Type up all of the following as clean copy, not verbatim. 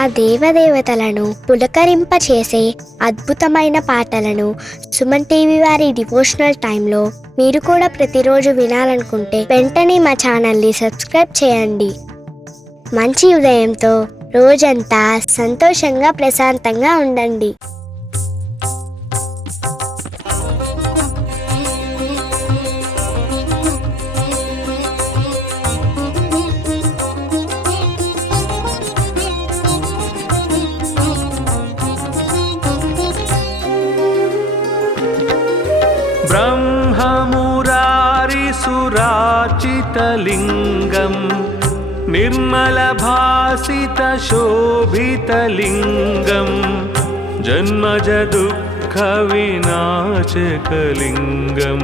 ఆ దేవదేవతలను పులకరింపచేసే అద్భుతమైన పాటలను సుమన్ టీవీ వారి డివోషనల్ టైంలో మీరు కూడా ప్రతిరోజు వినాలనుకుంటే వెంటనే మా ఛానల్ని సబ్స్క్రైబ్ చేయండి. మంచి ఉదయంతో రోజంతా సంతోషంగా ప్రశాంతంగా ఉండండి. ब्रह्ममुरारिसुराचितलिङ्गं निर्मलभासितशोभितलिङ्गं जन्मजदुःखविनाशकलिङ्गं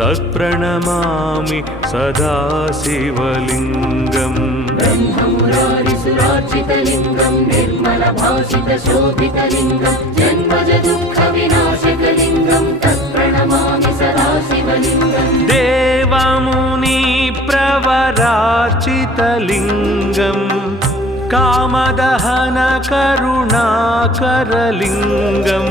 तत्प्रणमामि सदा शिवलिङ्गम्. ब्रह्ममुरारिसुराचितलिङ्गं निर्मलभासितशोभितलिङ्गं जन्मजदुःखविनाशकलिङ्गं तत्प्रणमामि सदा शिवलिङ्गम्. देवमुनिप्रवराचितलिङ्गं कामदहनकरुणाकरलिङ्गं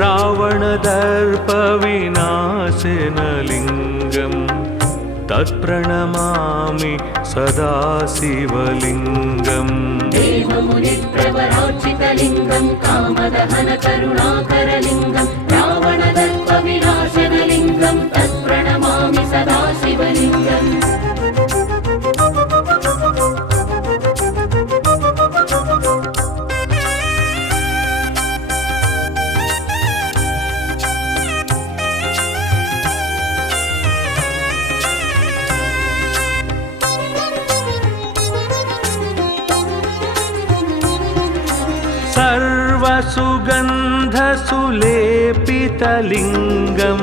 रावणदर्पविनाशनलिङ्गं तत्प्रणमामि सदा शिवलिङ्गम्. देवमुनिप्रवराचितलिङ्गं कामदहनकरुणाकरलिङ्गं रावणदर्पविनाशनलिङ्गं तत्प्रणमामि सदा शिवलिङ्गम्. सर्वसुगन्धसुलेपितलिङ्गं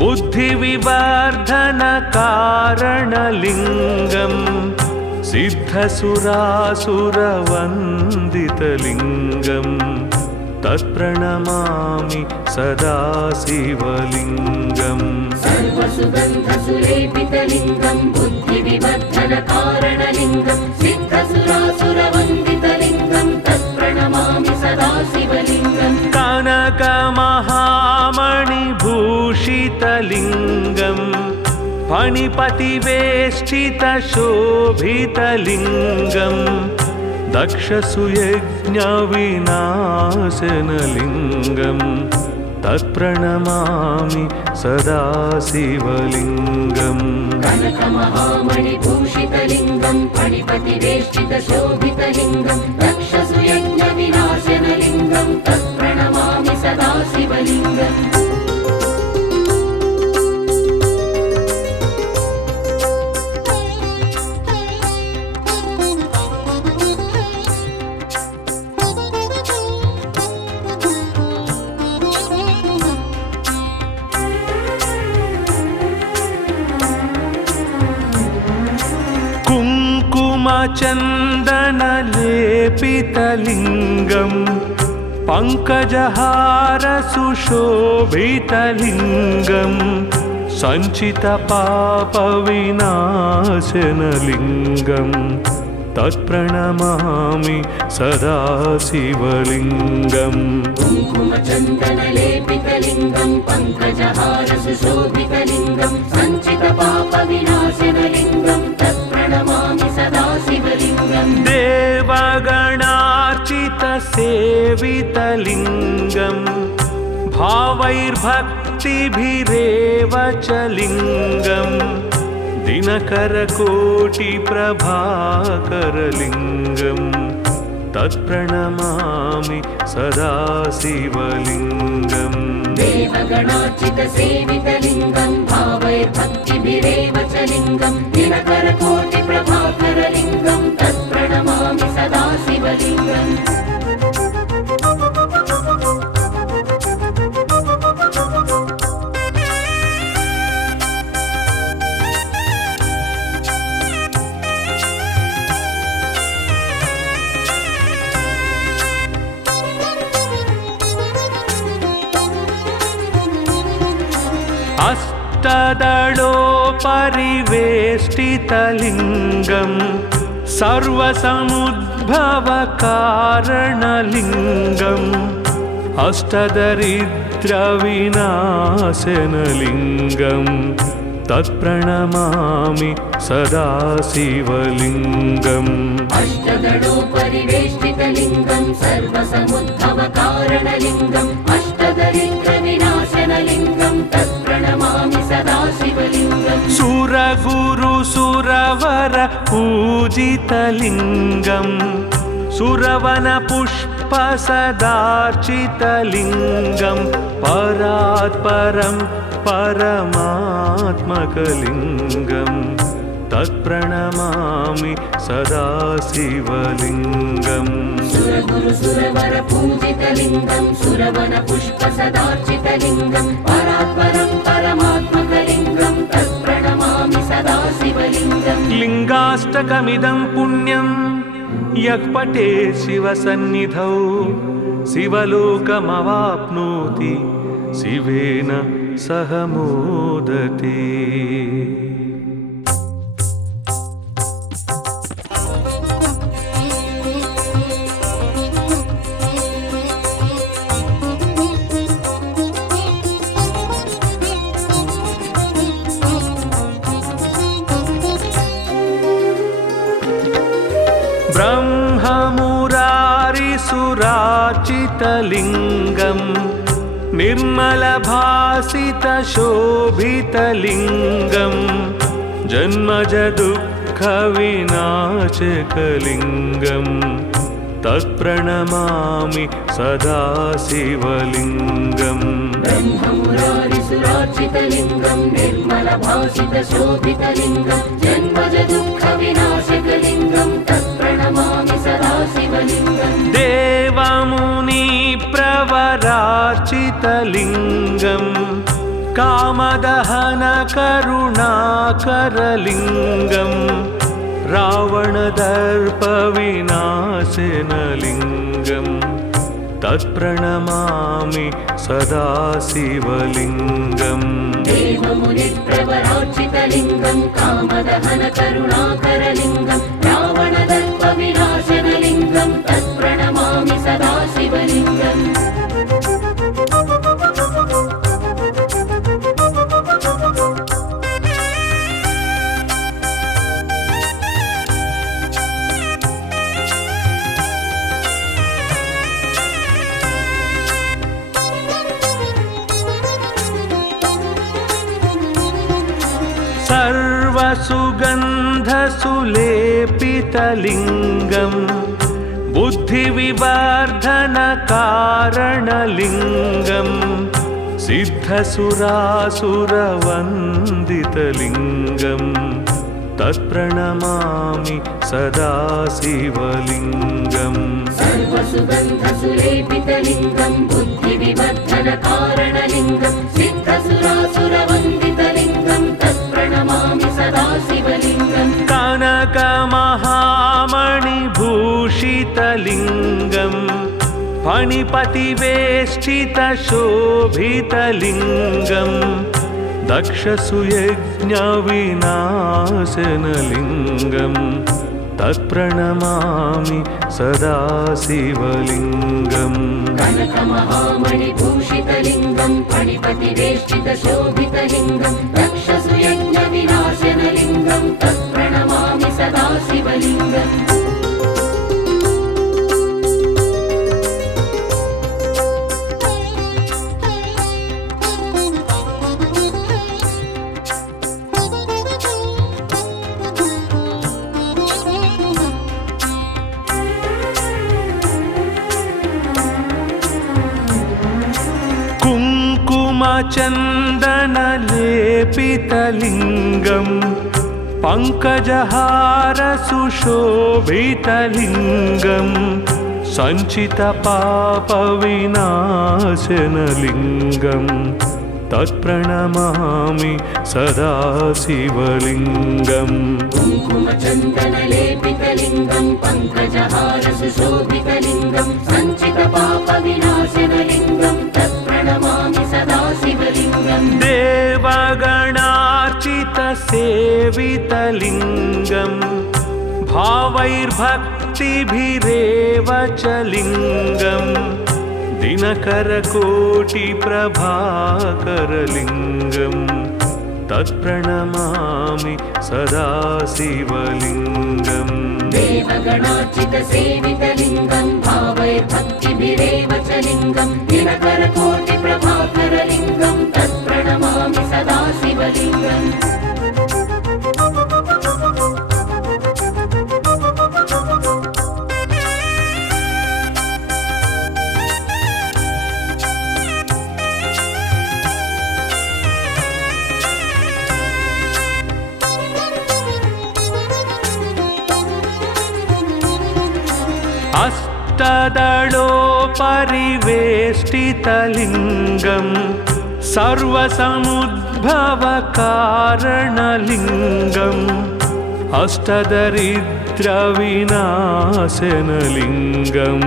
बुद्धिविवर्धनकारणलिङ्गं सिद्धसुरासुरवन्दितलिङ्गं तत्प्रणमामि सदा शिवलिङ्गम्. सर्वसुगन्धसुलेपितलिङ्गं बुद्धिविवर्धनकारणलिङ्गं सिद्धसुरासुरवन्दितलिङ्गं तत्प्रणमामि सदा शिवलिङ्गम्. कनकमहामणिभूषितलिङ्गं फणिपतिवेष्टितशोभितलिङ्गं दक्षसुयज्ञविनाशनलिङ्गं तत्प्रणमामि सदा शिवलिङ्गम्. कनकमहामणिभूषितलिङ्गं फणिपतिवेष्टितशोभितलिङ्गं दक्षसुयज्ञविनाशनलिङ्गं तत्प्रणमामि सदा शिवलिङ्गम्. कुङ्कुमचन्दनलेपितलिङ्गं पङ्कजहारसुशोभितलिङ्गं सञ्चितपापविनाशनलिङ्गं तत्प्रणमामि सदा शिवलिङ्गम्. कुङ्कुमचन्दनलेपितलिङ्गं पङ्कजहारसुशोभितलिङ्गं सञ्चितपापविनाशनलिङ्गं तत्प्रणमामि सदा शिवलिङ्गम्. देवगणार्चितसेवितलिङ्गं भावैर्भक्तिभिरेव च लिङ्गं दिनकरकोटिप्रभाकरलिङ्गं तत्प्रणमामि सदा शिवलिङ्गम्. देवगणार्चितसेवितलिङ्गं भावैर्भक्तिभिरेव च लिङ्गं दिनकरकोटिप्रभाकरलिङ्गं तत्प्रणमामि सदा शिवलिङ्गम्. अष्टदलोपरिवेष्टितलिङ्गं सर्वसमुद्र उद्भवकारणलिङ्गम् अष्टदरिद्रविनाशनलिङ्गम् तत्प्रणमामि सदा शिवलिङ्गम् अष्टदलोपरिवेष्टितलिङ्गं सर्वसमुद्भवकारणलिङ्गम् अष्टदरिद्रविनाशनलिङ्गं तत्प्रणमामि सदा शिवलिङ्गम् सुरगुरुसुरवर पूजितलिङ्गम् सुरवनपुष्पसदार्चितलिङ्गं परात्परं परमात्मकलिङ्गं तत्प्रणमामि सदा शिवलिङ्गम् सुरगुरुसुरवर पूजितलिङ्गं सुरवनपुष्पसदार्चितलिङ्गं परात्परं परमात्मकलिङ्गं तत्प्रणमामि सदा शिवलिङ्गम् लिङ्गाष्टकमिदं पुण्यं यः पठे शिवसन्निधौ शिवलोकमवाप्नोति शिवेन सह मोदते। ब्रह्ममुरारिसुरार्चितलिङ्गम् निर्मलभासितशोभितलिङ्गम् जन्मजदुःखविनाशकलिङ्गम् तत्प्रणमामि सदा शिवलिङ्गम् ब्रह्ममुरारिसुरार्चितलिङ्गं निर्मलभासितशोभितलिङ्गं जन्मजदुःखविनाशकलिङ्गं तत्प्रणमामि सदा शिवलिङ्गम् देवमुनिप्रवरार्चितलिङ्गम् कामदहनकरुणाकरलिङ्गम् रावणदर्पविनाशनलिङ्गम् तत्प्रणमामि सदा शिवलिङ्गम् देवमुनिप्रवरार्चितलिङ्गं कामदहनकरुणाकरलिङ्गं रावणदर्पविनाशनलिङ्गं तत्प्रणमामि सदा शिवलिङ्गम् सर्वसुगन्धसुलेपितलिङ्गम् बुद्धिविवर्धनकारणलिङ्गम् सिद्धसुरासुरवन्दितलिङ्गम् तत्प्रणमामि सदा शिवलिङ्गम् सर्वसुगन्धसुलेपितलिङ्गं बुद्धिविवर्धनकारणलिङ्गं सिद्धसुरासुरवन्दितलिङ्गं तत्प्रणमामि सदा शिवलिङ्गम् कनकमहामणिभूषितलिङ्गम् फणिपतिवेष्टितशोभितलिङ्गम् दक्षसुयज्ञविनाशनलिङ्गम् तत्प्रणमामि सदा शिवलिङ्गम् कनकमहामणिभूषितलिङ्गं फणिपतिवेष्टितशोभितलिङ्गं दक्षसुयज्ञविनाशनलिङ्गं तत्प्रणमामि सदा शिवलिङ्गम् कुङ्कुमचन्दनलेपितलिङ्गम् पङ्कजहारसुशोभितलिङ्गम् सञ्चितपापविनाशनलिङ्गम् तत्प्रणमामि सदा शिवलिङ्गम् कुङ्कुमचन्दनलेपितलिङ्गं पङ्कजहारसुशोभितलिङ्गं सञ्चितपापविनाशनलिङ्गं तत्प्रणमामि सदा शिवलिङ्गम् देवगणार्चितसेवितलिङ्गम् भावैर्भक्ति भक्तिभिरेव च लिङ्गं दिनकरकोटिप्रभाकरलिङ्गं तत्प्रणमामि सदा शिवलिङ्गम् देवगणार्चितसेवितलिङ्गं भावये भक्तिभिरेव च लिङ्गं दिनकरकोटिप्रभाकरलिङ्गं तत्प्रणमामि सदा शिवलिङ्गम् अष्टदलोपरिवेष्टितलिङ्गं सर्वसमुद्भवकारणलिङ्गम् अष्टदरिद्रविनाशनलिङ्गं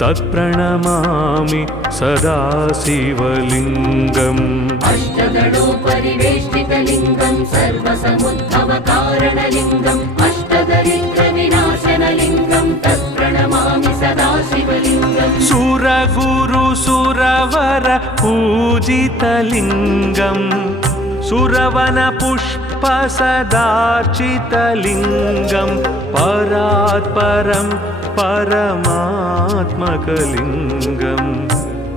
तत्प्रणमामि सदा शिवलिङ्गम् अष्टदलोपरिवेष्टितलिङ्गं सर्वसमुद्भवकारणलिङ्गम् अष्टदरिद्रविनाशनलिङ्गं तत्प्रणमामि सदा शिवलिङ्गम् सुरगुरुसुरवर पूजितलिङ्गं सुरवनपुष्पसदार्चितलिङ्गं परात्परं परमात्मकलिङ्गं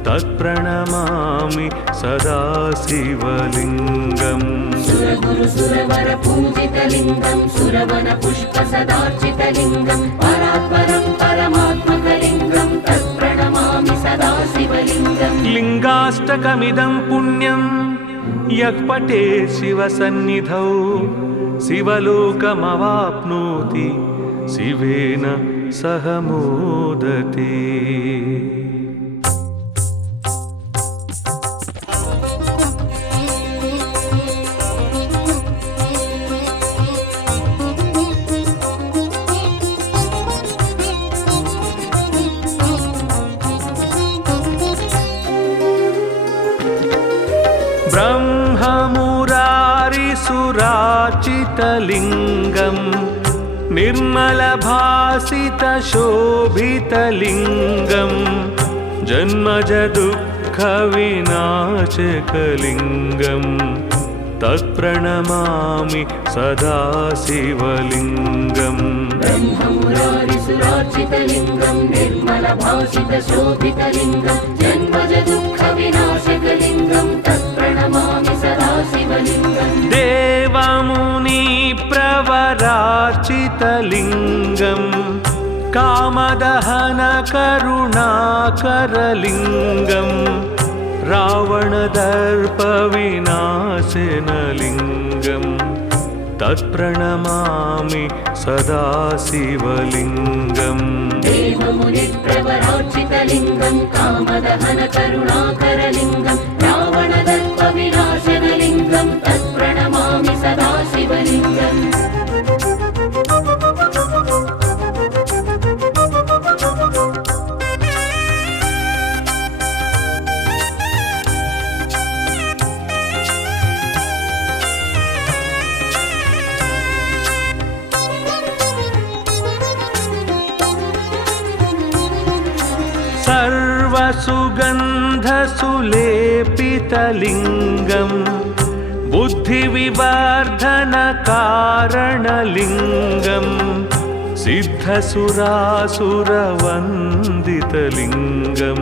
तत्प्रणमामि सदा शिवलिङ्गम् सुरगुरुसुरवर पूजितलिङ्गं सुरवनपुष्पसदार्चितलिङ्गं परात्परं परमात्मकलिङ्गं तत्प्रणमामि सदा शिवलिङ्गम् लिङ्गाष्टकमिदं पुण्यं यः पठेत् शिवसन्निधौ शिवलोकमवाप्नोति शिवेन सह मोदते। ब्रह्ममुरारिसुरार्चितलिङ्गं निर्मलभासितशोभितलिङ्गं जन्मजदुःखविनाशकलिङ्गं तत्प्रणमामि सदा शिवलिङ्गम् ब्रह्ममुरारिसुरार्चितलिङ्गं निर्मलभासितशोभितलिङ्गं जन्मजदुःखविनाशकलिङ्गं तत्प्रणमामि सदा शिवलिङ्गम् देवमुनिप्रवरार्चितलिङ्गं कामदहनकरुणाकरलिङ्गं रावणदर्पविनाशनलिङ्गं तत्प्रणमामि सदा शिवलिङ्गम् देवमुनिप्रवरार्चितलिङ्गं कामदहनकरुणाकरलिङ्गं रावणदर्पविनाशनलिङ्गं तत्प्रणमामि सदा शिवलिङ्गम् सर्वसुगन्धसुलेपितलिङ्गं बुद्धिविवर्धनकारणलिङ्गं सिद्धसुरासुरवन्दितलिङ्गं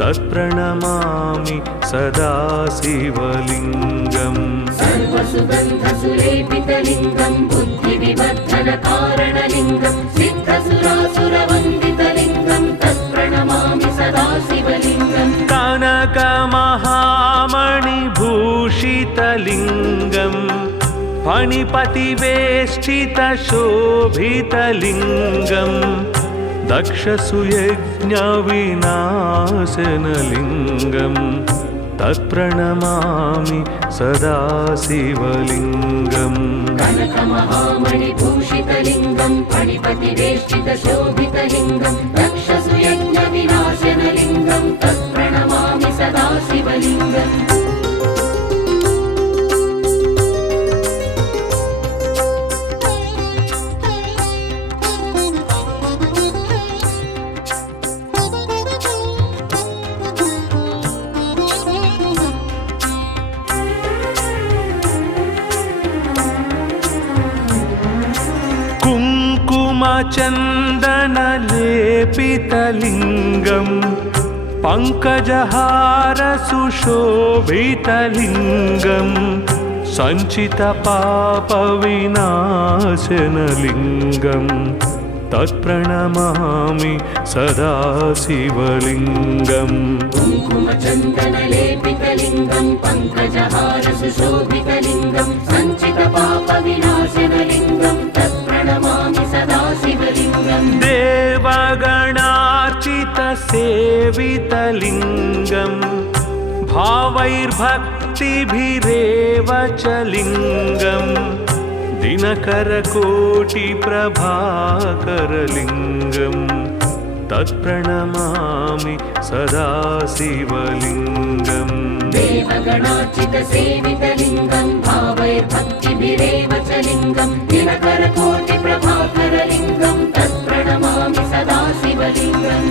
तत्प्रणमामि सदा शिवलिङ्गम् सर्वसुगन्धसुलेपितलिङ्गं बुद्धिविवर्धनकारणलिङ्गं सिद्धसुरासुरवन्दितलिङ्गं तत्प्रणमामि सदा शिवलिङ्गम् कनकमहामणिभूषितलिङ्गं फणिपतिवेष्टितशोभितलिङ्गं दक्षसुयज्ञविनाशनलिङ्गं तत्प्रणमामि सदा शिवलिङ्गम् कनकमहामणिभूषितलिङ्गं फणिपतिवेष्टितशोभितलिङ्गं दक्षसुयज्ञविनाशनलिङ्गं तत्प्रणमामि सदा शिवलिङ्गम् कुङ्कुमचन्दनलेपितलिङ्गं पङ्कजहारसुशोभितलिङ्गं सञ्चितपापविनाशनलिङ्गं तत्प्रणमामि सदा शिवलिङ्गम् कुङ्कुमचन्दनलेपितलिङ्गं पङ्कजहारसुशोभितलिङ्गं सञ्चितपापविनाशनलिङ्गं तत्प्रणमामि सदा शिवलिङ्गम् देवगणार्चितसेवितलिङ्गं भावैर्भक्तिभिरेव च लिङ्गं दिनकरकोटिप्रभाकरलिङ्गं तत्प्रणमामि सदा शिवलिङ्गम् देवगणार्चितसेवितलिङ्गं भावैर्भक्तिभिरेव च लिङ्गं दिनकरकोटिप्रभाकरलिङ्गं तत्प्रणमामि सदा शिवलिङ्गम्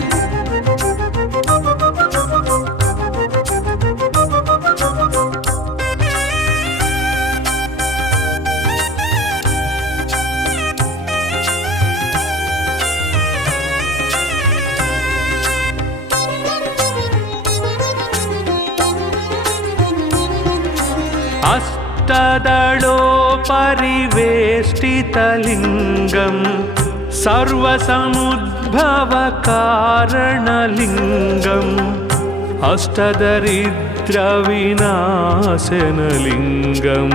अष्टदलोपरिवेष्टितलिङ्गं सर्वसमुद्भवकारणलिङ्गम् अष्टदरिद्रविनाशनलिङ्गं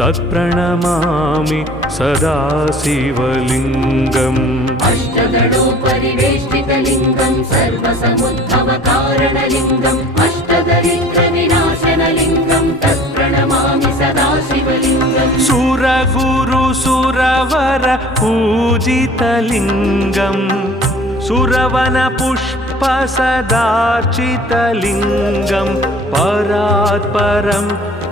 तत्प्रणमामि सदा शिवलिङ्गम् अष्टदलोपरिवेष्टितलिङ्गं सर्वसमुद्भवकारणलिङ्गम् अष्टदरिद्रविनाशनलिङ्गं तत्प्रणमामि सदा शिवलिङ्गम् सुरगुरुसुरवर पूजितलिङ्गं सुरवनपुष्पसदार्चितलिङ्गं परात्परं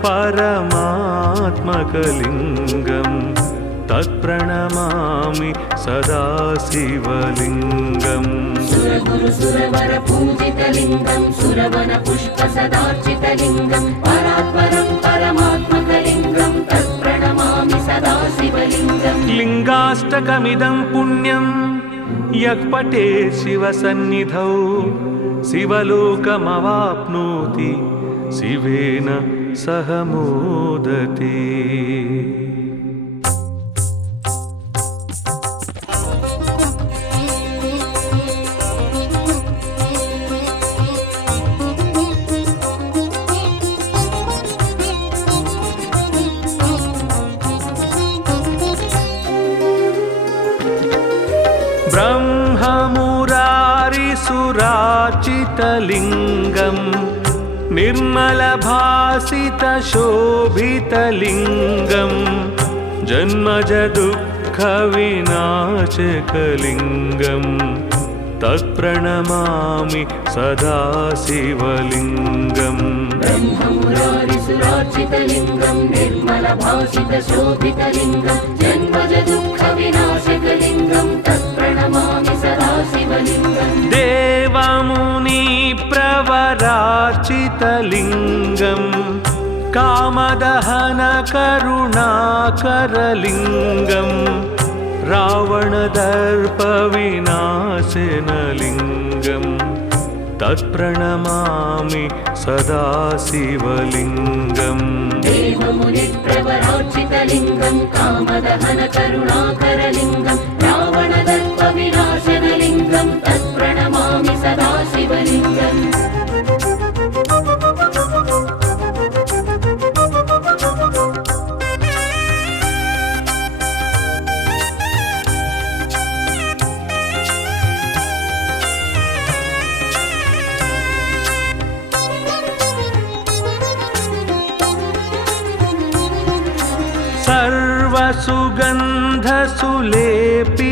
परमात्मकलिङ्गं तत्प्रणमामि सदा शिवलिङ्गम् सुरगुरुसुरवर पूजितलिङ्गं सुरवनपुष्पसदार्चितलिङ्गं परात्परं परमात्मकलिङ्गं तत्प्रणमामि सदा शिवलिङ्गम् लिङ्गाष्टकमिदं पुण्यं यः पठेत् शिवसन्निधौ शिवलोकमवाप्नोति शिवेन सह मोदते। ब्रह्ममुरारिसुरार्चितलिङ्गं निर्मलभासितशोभितलिङ्गं जन्मजदुःखविनाशकलिङ्गं तत्प्रणमामि सदा शिवलिङ्गम् ब्रह्ममुरारिसुरार्चितलिङ्गं निर्मलभासितशोभितलिङ्गं जन्मजदुःखविनाशकलिङ्गं तत्प्रणमामि सदा शिवलिङ्गम् देवमुनिप्रवरार्चितलिङ्गं कामदहनकरुणाकरलिङ्गं रावणदर्पविनाशनलिङ्गं तत्प्रणमामि सदा शिवलिङ्गम् देवमुनिप्रवरार्चितलिङ्गं कामदहनकरुणाकरलिङ्गं रावणदर्पविनाशनलिङ्गं तत्प्रणमामि सदा शिवलिङ्गम्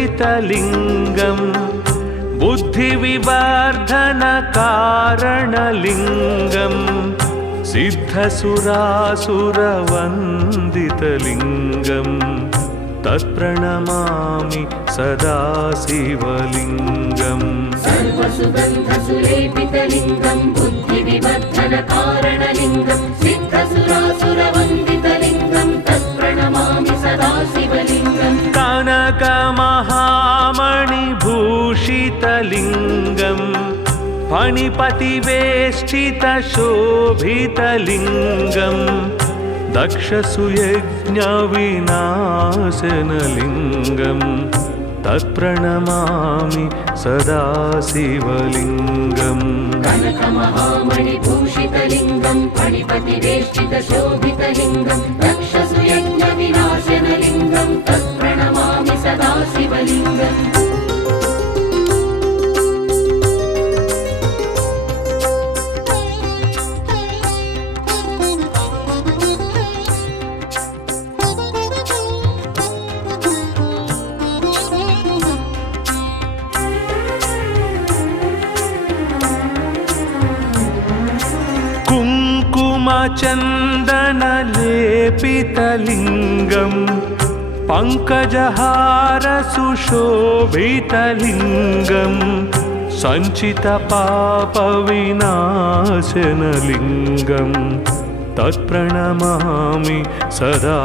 सर्वसुगन्धसुलेपितलिङ्गं बुद्धिविवर्धनकारणलिङ्गं सिद्धसुरासुरवन्दितलिङ्गं तत्प्रणमामि सदा शिवलिङ्गम् सर्वसुगन्धसुलेपितलिङ्गं बुद्धिविवर्धनकारणलिङ्गं सिद्धसुरासुरवन्दितलिङ्गं तत्प्रणमामि सदा शिवलिङ्गम् कनकमहा भूषितलिङ्गं फणिपतिवेष्टितशोभितलिङ्गं दक्षसुयज्ञविनाशनलिङ्गं तत्प्रणमामि सदा शिवलिङ्गम् कनकमहामणिभूषितलिङ्गं फणिपतिवेष्टितशोभितलिङ्गं दक्षसुयज्ञविनाशनलिङ्गं तत्प्रणमामि सदा शिवलिङ्गम् कुङ्कुमचन्दनलेपितलिङ्गं पङ्कजहारसुशोभितलिङ्गं सञ्चितपापविनाशनलिङ्गं तत्प्रणमामि सदा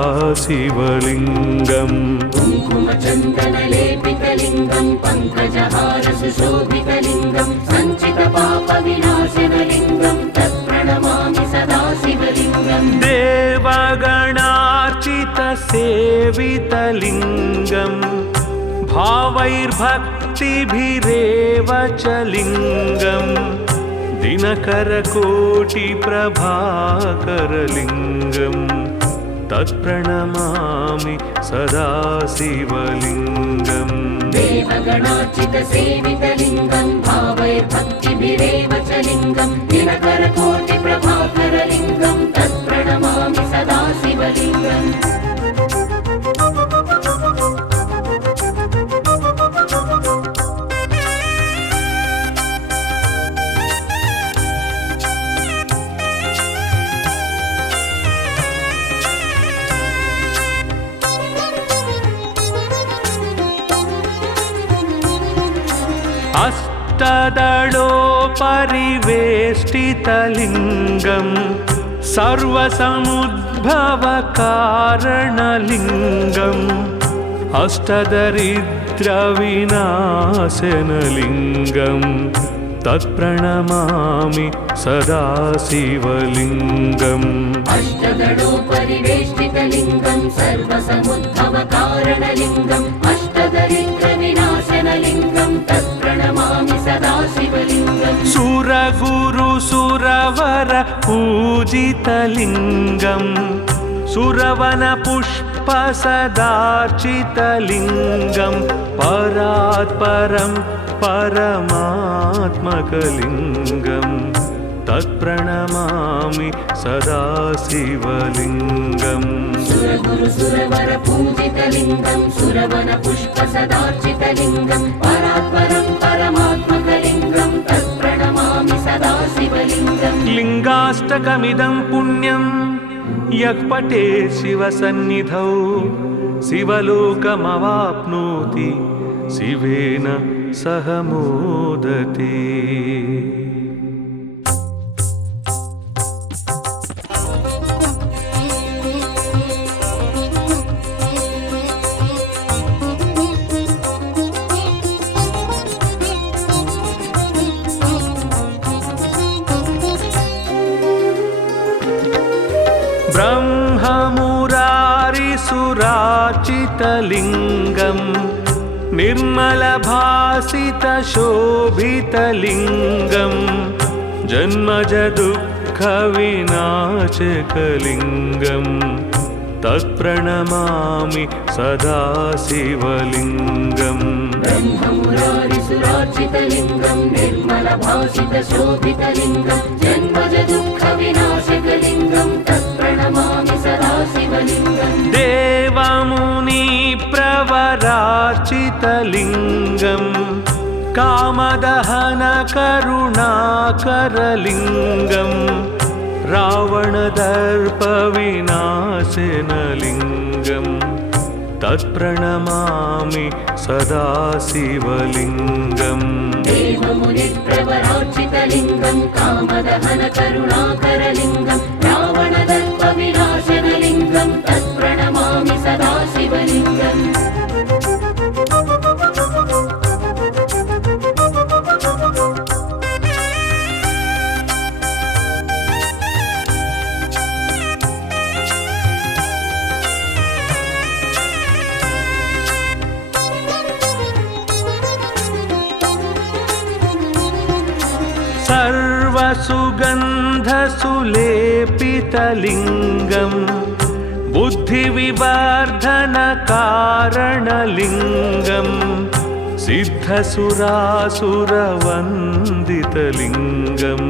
शिवलिङ्गम् कुङ्कुमचन्दनलेपितलिङ्गं पङ्कजहारसुशोभितलिङ्गं सञ्चितपापविनाशनलिङ्गं तत्प्रणमामि सदा शिवलिङ्गम् देवगणार्चितसेवितलिङ्गं भावैर्भक्तिभिरेव च लिङ्गं दिनकरकोटिप्रभाकरलिङ्गं तत्प्रणमामि सदा शिवलिङ्गम् देवगणार्चितसेवितलिङ्गं भावैर्भक्तिभिरेव च लिङ्गं दिनकरकोटिप्रभाकरलिङ्गं तत्प्रणमामि सदा शिवलिङ्गम् अष्टदलोपरिवेष्टितलिङ्गं सर्वसमुद्भवकारणलिङ्गम् अष्टदरिद्रविनाशनलिङ्गं तत्प्रणमामि सदा शिवलिङ्गम् अष्टदलोपरिवेष्टितलिङ्गं सर्वसमुद्भवकारणलिङ्गम् अष्टदरिद्रविनाशनलिङ्गं तत्प्रणमामि सदा शिवलिङ्गम् सुरगुरुसुरवर पूजितलिङ्गं सुरवनपुष्पसदार्चितलिङ्गं परात्परं परमात्मकलिङ्गं तत्प्रणमामि सदा शिवलिङ्गम् सुरगुरुसुरवरपूजितलिङ्गं सुरवनपुष्पसदार्चितलिङ्गं परात्परं परमात्मकलिङ्गं तत्प्रणमामि सदा शिवलिङ्गम् लिङ्गाष्टकमिदं पुण्यं यः पठेत् शिवसन्निधौ शिवलोकमवाप्नोति शिवेन सह मोदते। ब्रह्ममुरारिसुरार्चितलिङ्गं निर्मलभासितशोभितलिङ्गं जन्मजदुःखविनाशकलिङ्गं तत्प्रणमामि सदा शिवलिङ्गम् ब्रह्ममुरारिसुरार्चितलिङ्गं निर्मलभासितशोभितलिङ्गं जन्मजदुःखविनाशकलिङ्गं तत्प्रणमामि सदा शिवलिङ्गम् देवमुनिप्रवरार्चितलिङ्गं कामदहनकरुणाकरलिङ्गं रावणदर्पविनाशनलिङ्गं तत्प्रणमामि सदा शिवलिङ्गम् देवमुनिप्रवरार्चितलिङ्गं कामदहनकरुणाकरलिङ्गं रावणदर्पविनाशनलिङ्गं तत्प्रणमामि सदा शिवलिङ्गम् सर्वसुगन्धसुलेपितलिङ्गं बुद्धिविवर्धनकारणलिङ्गं सिद्धसुरासुरवन्दितलिङ्गं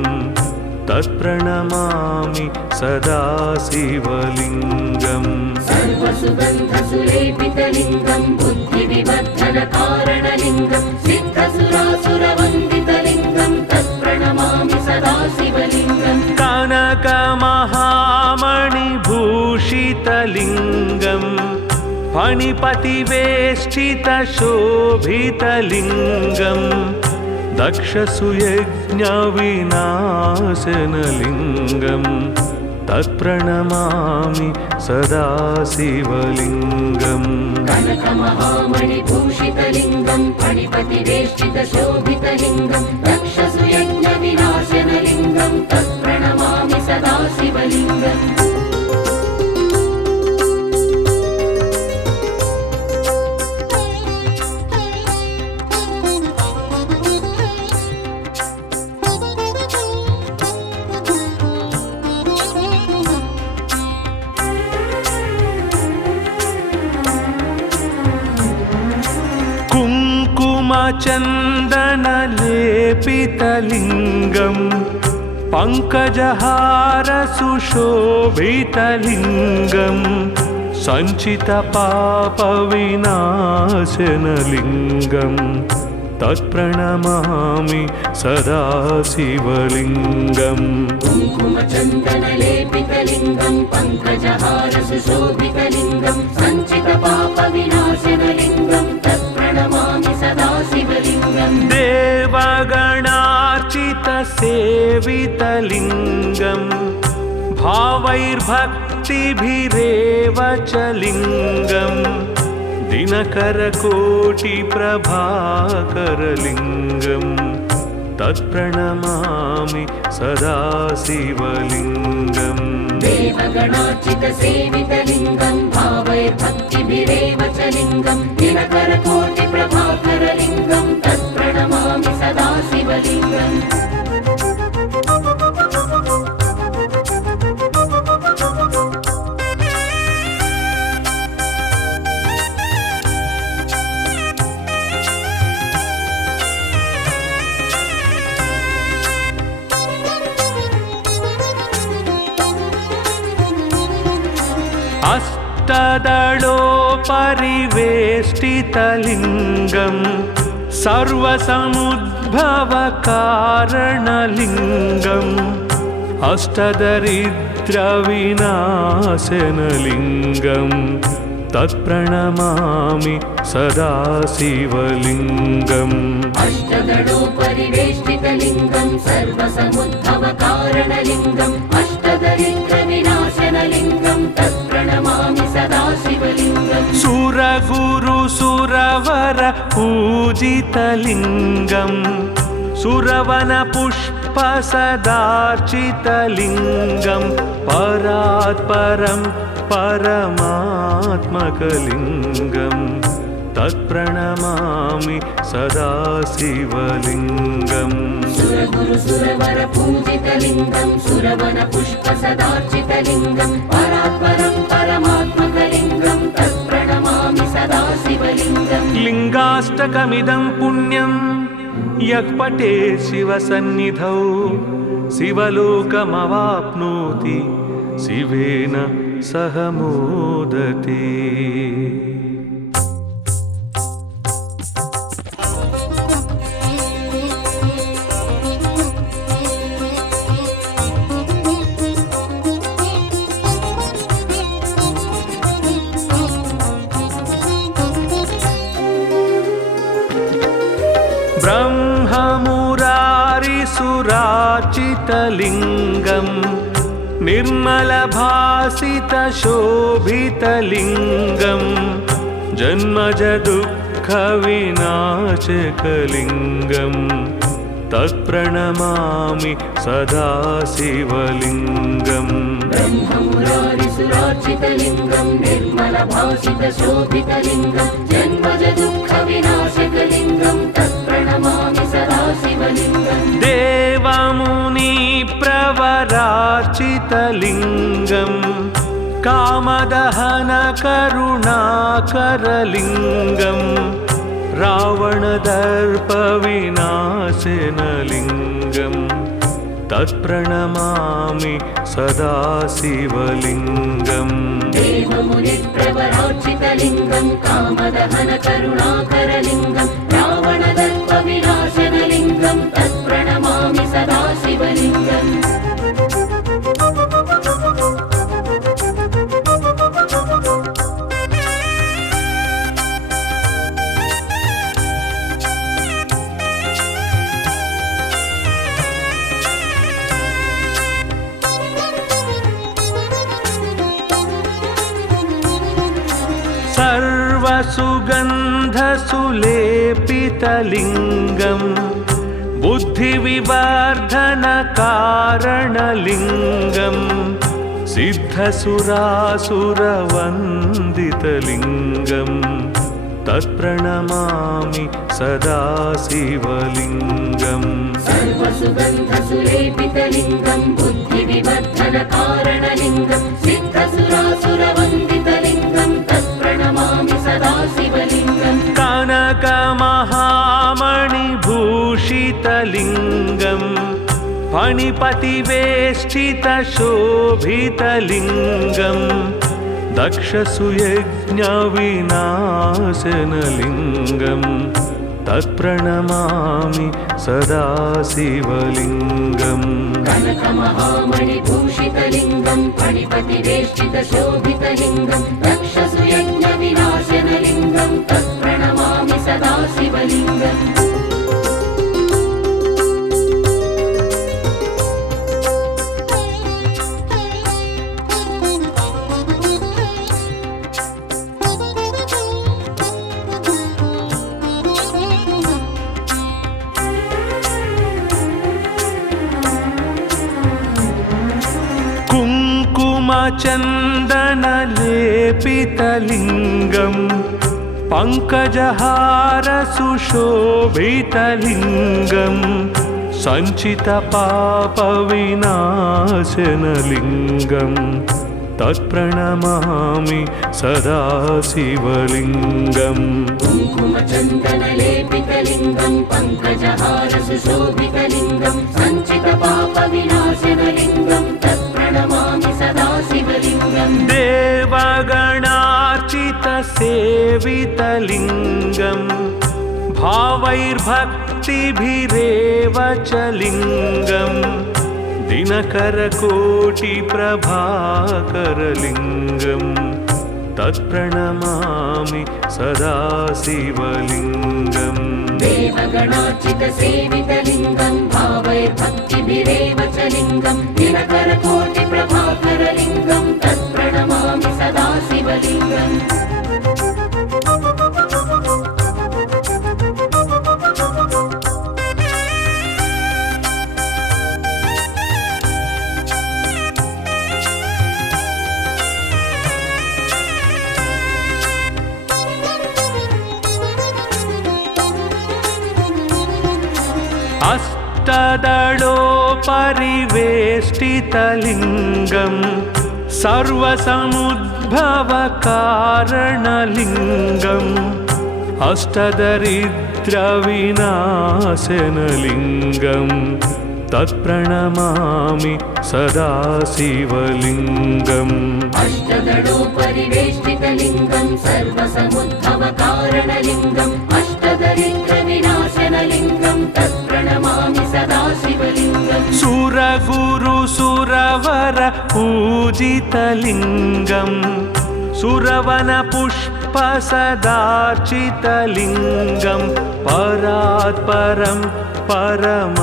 तत्प्रणमामि सदा शिवलिङ्गम् सर्वसुगन्धसुलेपितलिङ्गं बुद्धिविवर्धनकारणलिङ्गं सिद्धसुरासुरवन्दितलिङ्गं तत्प्रणमामि सदा शिवलिङ्गम् कनकमहामणिभूषितलिङ्गं फणिपतिवेष्टितशोभितलिङ्गं दक्षसुयज्ञविनाशनलिङ्गं तत्प्रणमामि सदा शिवलिङ्गम् कनकमहामणिभूषितलिङ्गं फणिपतिवेष्टितशोभितलिङ्गं दक्षसुयज्ञविनाशनलिङ्गं तत्प्रणमामि सदा शिवलिङ्गम् कुङ्कुमचन्दनलेपितलिङ्गं पङ्कजहारसुशोभितलिङ्गं सञ्चितपापविनाशनलिङ्गं तत्प्रणमामि सदा शिवलिङ्गम् कुङ्कुमचन्दनलेपितलिङ्गं पङ्कजहारसुशोभितलिङ्गं सञ्चितपापविनाशनलिङ्गं तत्प्रणमामि सदा शिवलिङ्गम् देवगणार्चितसेवितलिङ्गं भावैर्भक्तिभिरेव च लिङ्गं दिनकरकोटिप्रभाकरलिङ्गं तत्प्रणमामि सदा शिवलिङ्गम् देवगणार्चितसेवितलिङ्गं भावैर्भक्तिभिरेव च लिङ्गं दिनकरकोटिप्रभाकरलिङ्गं तत्प्रणमामि सदा शिवलिङ्गम् अष्टदलोपरिवेष्टितलिङ्गं सर्वसमुद्भवकारणलिङ्गं अष्टदरिद्रविनाशनलिङ्गं तत्प्रणमामि सदा शिवलिङ्गम् अष्टदलोपरिवेष्टितलिङ्गं सर्वसमुद्भवकारणलिङ्गम् अष्टदरिद्रविनाशनलिङ्गं तत्प्रणमामि सदा शिवलिङ्गम् सुरगुरुसुरवर पूजितलिङ्गं सुरवनपुष्पसदार्चितलिङ्गं परात्परं परमात्मकलिङ्गं तत्प्रणमामि सदा शिवलिङ्गम् सुरगुरुसुरवर पूजितलिङ्गं सुरवनपुष्पसदार्चितलिङ्गं परात्परं परमात्मकलिङ्गं तत्प्रणमामि सदा शिवलिङ्गम् लिङ्गाष्टकमिदं पुण्यं यः पठेत् शिवसन्निधौ शिवलोकमवाप्नोति शिवेन सह मोदते। ब्रह्ममुरारिसुराचितलिङ्गं निर्मलभासितशोभितलिङ्गं जन्मजदुःखविनाशकलिङ्गं तत्प्रणमामि सदा शिवलिङ्गम् ब्रह्ममुरारिसुरार्चितलिङ्गं निर्मलभासितशोभितलिङ्गं जन्मजदुःखविनाशकलिङ्गं तत्प्रणमामि सदा शिवलिङ्गम् देवमुरारिसुरवरपूजितलिङ्गं कामदहनकारुणाकरलिङ्गं कामदहनकरुणाकरलिङ्गं रावणदर्पविनाशनलिङ्गं तत्प्रणमामि सदा शिवलिङ्गम् देवमुनिप्रवरार्चितलिङ्गं कामदहनकरुणाकरलिङ्गं रावणदर्पविनाशनलिङ्गं तत्प्रणमामि सदा शिवलिङ्गम् सर्वसुगन्धसुलेपितलिङ्गं बुद्धिविवर्धनकारणलिङ्गं सिद्धसुरासुरवन्दितलिङ्गं तत्प्रणमामि सदा शिवलिङ्गम् सर्वसुगन्धसुलेपितलिङ्गं बुद्धिविवर्धनकारणलिङ्गं सिद्धसुरासुरवन्दितलिङ्गं तत्प्रणमामि सदा शिवलिङ्गम् कनकमहामणिभूषितलिङ्गं फणिपतिवेष्टितशोभितलिङ्गं दक्षसुयज्ञविनाशनलिङ्गं तत्प्रणमामि सदा शिवलिङ्गम् कनकमहामणिभूषितलिङ्गं फणिपतिवेष्टितशोभितलिङ्गं दक्षसुयज्ञविनाशनलिङ्गं तत्प्रणमामि सदा शिवलिङ्गम् कुङ्कुमचन्दनलेपितलिङ्गं पङ्कजहारसुशोभितलिङ्गं सञ्चितपापविनाशनलिङ्गं तत्प्रणमामि सदा शिवलिङ्गम् कुङ्कुमचन्दनलेपितलिङ्गं पङ्कजहारसुशोभितलिङ्गं सञ्चितपापविनाशनलिङ्गं तत्प्रणमामि सदा शिवलिङ्गम् देवगणार्चितसेवितलिङ्गं भावैर्भक्तिभिरेव च लिङ्गं दिनकरकोटिप्रभाकरलिङ्गं तत्प्रणमामि सदा शिवलिङ्गम् देवगणार्चितसेवितलिङ्गं भावैर्भक्तिभिरेव च लिङ्गं दिनकरकोटिप्रभाकरलिङ्गं तत्प्रणमामि सदा शिवलिङ्गम् अष्टदलोपरिवेष्टितलिङ्गं सर्वसमुद्भवकारणलिङ्गम् अष्टदरिद्रविनाशनलिङ्गं तत्प्रणमामि सदा शिवलिङ्गम् अष्टदलोपरिवेष्टितलिङ्गं सर्वसमुद्भवकारणलिङ्गम् अष्टदरिद्रविनाशनलिङ्गं तत्प्रणमामि सदा शिवलिङ्गम् सुरगुरुसुरवर पूजितलिङ्गं सुरवनपुष्पसदार्चितलिङ्गं परात्परं परमात्मकलिङ्गं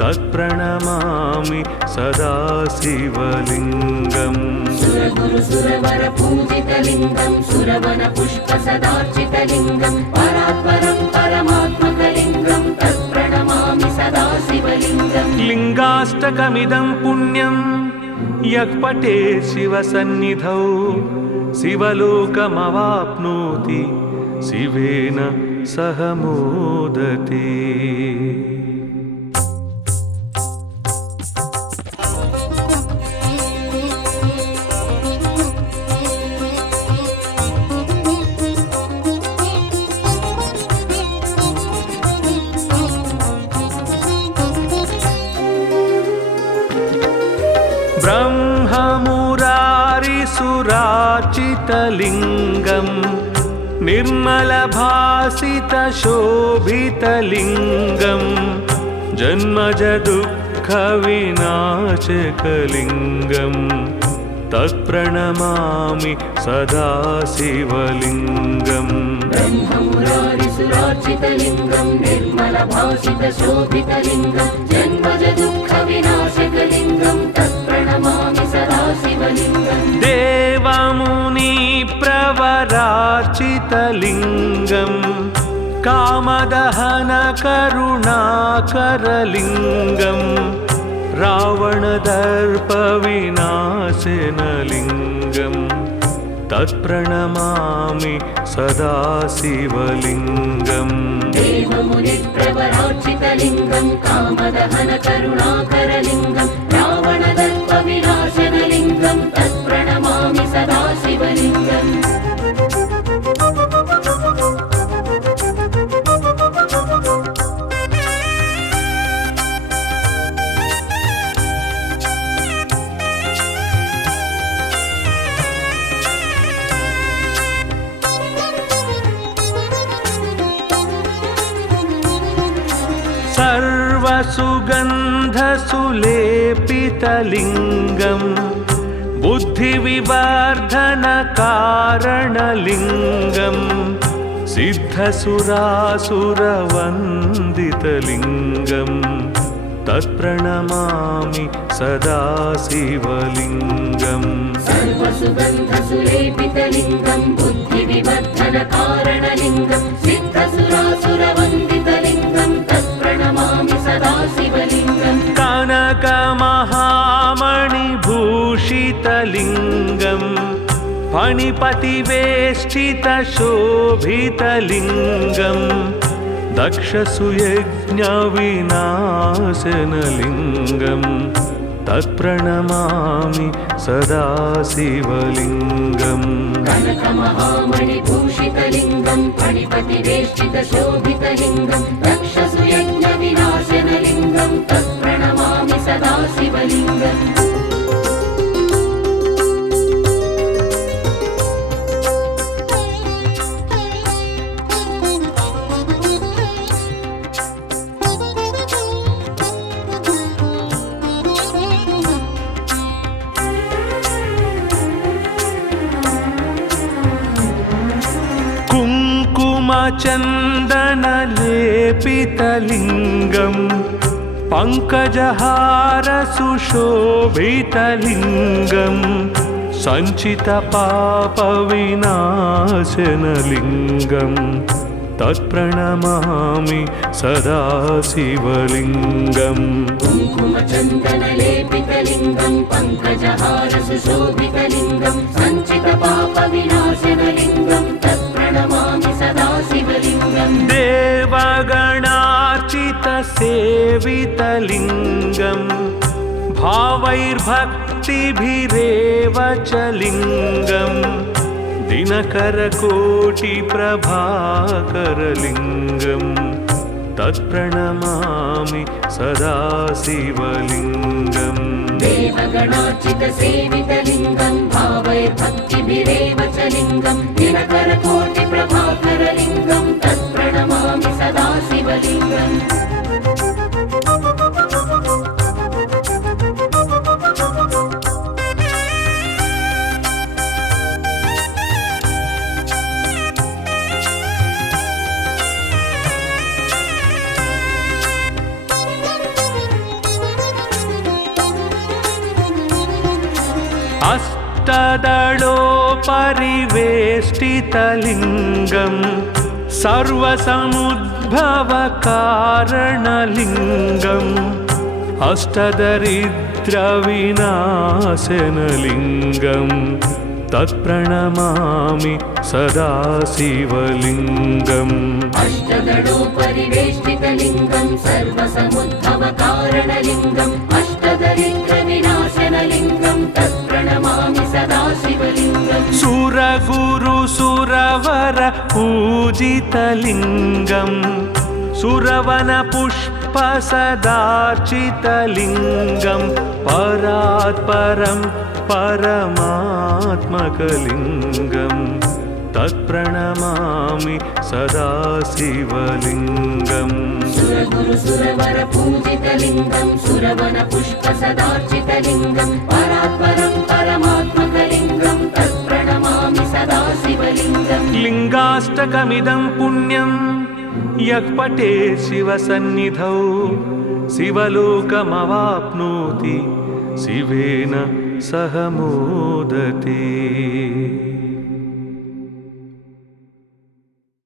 तत्प्रणमामि सदा शिवलिङ्गम् सुरगुरुसुरवर पूजितलिङ्गं सुरवनपुष्पसदार्चितलिङ्गं परात्परं परमात्मकलिङ्गं तत्प्रणमामि सदा शिवलिङ्गम् लिङ्गाष्टकमिदं पुण्यं यः पठेत् शिवसन्निधौ शिवलोकमवाप्नोति शिवेन सह मोदते। पावितलिङ्गम् निर्मलभासितशोभितलिङ्गम् जन्मज दुःखविनाशकलिङ्गम् तत्प्रणमामि सदा शिवलिङ्गम् ब्रह्ममुरारिसुरार्चितलिङ्गं निर्मलभासितशोभितलिङ्गं जन्मज दुःखविनाशकलिङ्गं तत्प्रणमामि सदा शिवलिङ्गम् देवमुनिप्रवरार्चितलिङ्गम् कामदहनकरुणाकरलिङ्गम् रावणदर्पविनाशनलिङ्गम् तत्प्रणमामि सदा शिवलिङ्गम् देवमुनिप्रवरार्चितलिङ्गं कामदहनकरुणाकरलिङ्गं रावणदर्पविनाशनलिङ्गं तत्प्रणमामि सदा शिवलिङ्गम् सर्वसुगन्धसुलेपितलिङ्गम् बुद्धिविवर्धनकारणलिङ्गम् सिद्धसुरासुरवन्दितलिङ्गम् तत्प्रणमामि सदा शिवलिङ्गम् सर्वसुगन्धसुलेपितलिङ्गं बुद्धिविवर्धनकारणलिङ्गं सिद्धसुरासुरवन्दितलिङ्गं तत्प्रणमामि सदा शिवलिङ्गम् कनकमहामणिभूषितलिङ्गम् फणिपतिवेष्टितशोभितलिङ्गम् दक्षसुयज्ञविनाशनलिङ्गम् तत्प्रणमामि सदा शिवलिङ्गम् कनकमहामणिभूषितलिङ्गं फणिपतिवेष्टितशोभितलिङ्गं दक्षसुयज्ञविनाशनलिङ्गं तत्प्रणमामि सदा शिवलिङ्गम् कुङ्कुमचन्दनलेपितलिङ्गम् पङ्कजहारसुशोभितलिङ्गम् सञ्चितपापविनाशनलिङ्गम् तत्प्रणमामि सदा शिवलिङ्गम् कुङ्कुमचन्दनलेपितलिङ्गं पङ्कजहारसुशोभितलिङ्गं सञ्चितपापविनाशनलिङ्गं तत्प्रणमामि सदा शिवलिङ्गम् देवगणार्चितसेवितलिङ्गम् भावैर्भक्तिभिरेव च लिङ्गम् दिनकरकोटिप्रभाकरलिङ्गम् तत्प्रणमामि सदा शिवलिङ्गम् देवगणार्चितसेवितलिङ्गं भावैर्भक्तिभिरेव च लिङ्गं दिनकरकोटिप्रभाकरलिङ्गं तत्प्रणमामि सदा शिवलिङ्गम् अष्टदलोपरिवेष्टितलिङ्गम् सर्वसमुद्भवकारणलिङ्गम् अष्टदरिद्रविनाशनलिङ्गम् तत्प्रणमामि सदा शिवलिङ्गम् अष्टदलोपरिवेष्टितलिङ्गं सर्वसमुद्भवकारणलिङ्गम् अष्टदरिद्रविनाशनलिङ्गं तत्प्रणमामि सदा शिवलिङ्गम् सुरगुरुसुरवर पूजितलिङ्गम् सुरवनपुष्पसदार्चितलिङ्गम् परात् परं परमात्मकलिङ्गं तत्प्रणमामि सदा शिवलिङ्गम् सुरगुरुसुरवर पूजितलिङ्गं सुरवन पुष्प सदार्चितलिङ्गं परात्परं परमात्मकलिङ्गं तत्प्रणमामि सदा शिवलिङ्गम् लिङ्गाष्टकमिदं पुण्यं यः पठेत् शिवसन्निधौ शिवलोकमवाप्नोति शिवेन सह मोदते।